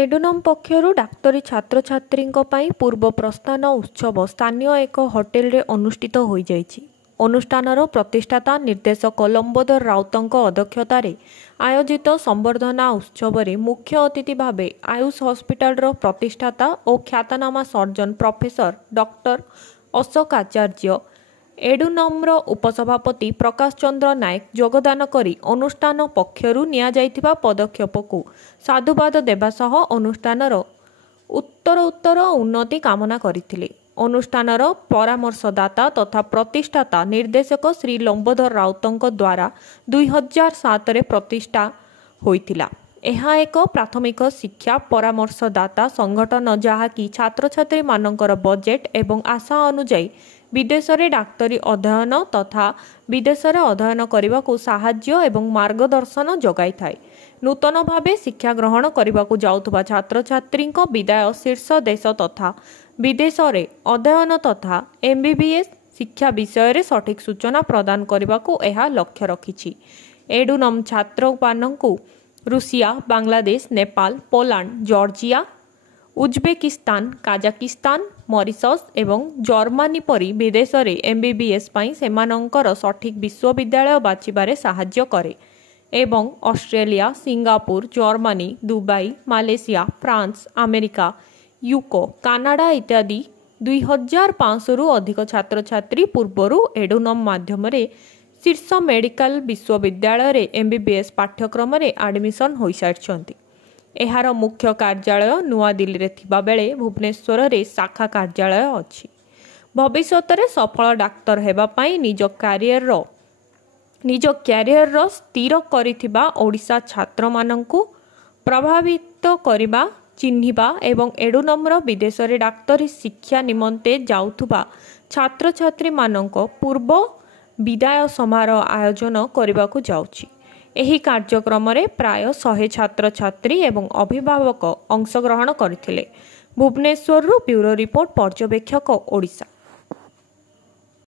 एडुनम पक्षरु डाक्तरी छात्र छात्री पूर्व प्रस्थान उत्सव स्थानीय एक होटेल रे अनुष्ठित होई जाइछि। अनुष्ठानर प्रतिष्ठाता निर्देशक लंबोदर राउतଙ୍କ अध्यक्षतार आयोजित संबर्धना उत्सव में मुख्य अतिथि भाव आयुष हॉस्पिटल प्रतिष्ठाता और ख्यातनामा सर्जन प्रोफेसर डॉक्टर अशोक आचार्य एडुनम्र उपसभापति प्रकाश चंद्र नायक योगदान करी अनुष्ठान पक्षरु निया जाइथिबा पदक्षेपकु साधुवाद देबा सह अनुष्ठानर उत्तर उन्नति कामना करथिले। अनुष्ठानर परामर्शदाता तथा प्रतिष्ठाता निर्देशक श्री लंबोदर राउतଙ୍କ द्वारा 2007 रे प्रतिष्ठा होइथिला। ଏହା ଏକ ପ୍ରାଥମିକ ଶିକ୍ଷା ପରାମର୍ଶଦାତା ସଂଗଠନ ଯାହାକି ଛାତ୍ରଛାତ୍ରୀ ମାନଙ୍କର ବଜେଟ୍ ଏବଂ ଆଶା ଅନୁଯାୟୀ ବିଦେଶରେ ଡାକ୍ତରୀ ଅଧ୍ୟୟନ ତଥା ବିଦେଶରେ ଅଧ୍ୟୟନ କରିବାକୁ ସାହାଯ୍ୟ ଏବଂ ମାର୍ଗଦର୍ଶନ ଯୋଗାଇଥାଏ। ନୂତନ ଭାବେ ଶିକ୍ଷା ଗ୍ରହଣ କରିବାକୁ ଯାଉଥିବା ଛାତ୍ରଛାତ୍ରୀଙ୍କ ବିଦାୟ ଶୀର୍ଷ ଦେଶ ତଥା ବିଦେଶରେ ଅଧ୍ୟୟନ ତଥା MBBS ଶିକ୍ଷା ବିଷୟରେ ସଠିକ ସୂଚନା ପ୍ରଦାନ କରିବାକୁ ଏହା ଲକ୍ଷ୍ୟ ରଖିଛି। ଏଡୁନମ୍ ଛାତ୍ରମାନଙ୍କୁ Russia, Bangladesh, Nepal, Poland, Georgia, Uzbekistan, Kazakhstan, Mauritius ଏବଂ ଜର୍ମାନୀ ପରି ବିଦେଶରେ MBBS ପାଇଁ ସେମାନଙ୍କର ସଠିକ ବିଶ୍ୱବିଦ୍ୟାଳୟ ବାଛିବାରେ ସାହାଯ୍ୟ କରେ ଏବଂ Australia, Singapore, Germany, Dubai, Malaysia, France, America, UK, Canada ଇତ୍ୟାଦି 2500ରୁ ଅଧିକ ଛାତ୍ରଛାତ୍ରୀ ପୂର୍ବରୁ ଏଡୁନମ୍ ମାଧ୍ୟମରେ शीर्ष मेडिकल विश्वविद्यालय MBBS पाठ्यक्रम आडमिशन हो सारी। एहार मुख्य कार्यालय नुआ दिल्ली थिबा बेले भुवनेश्वर रे शाखा कार्यालय अछि। भविष्यत रे सफल डाक्तर हेबा पई निज क्यारियर स्थिर करिथिबा ओडिशा छात्र मानंकु प्रभावित करिबा चिन्हिबा एवं एडुनम्र विदेश रे डाक्तरी शिक्षा निमंते जाउथुबा छात्र छात्री मानंको पूर्व विदाय समारोह आयोजन करने जाउछि। एही कार्यक्रम रे प्राय 100 छात्र छात्री एवं अभिभावक अंशग्रहण करथिले। भुवनेश्वर ब्यूरो रिपोर्ट पर्यवेक्षक ओडिशा।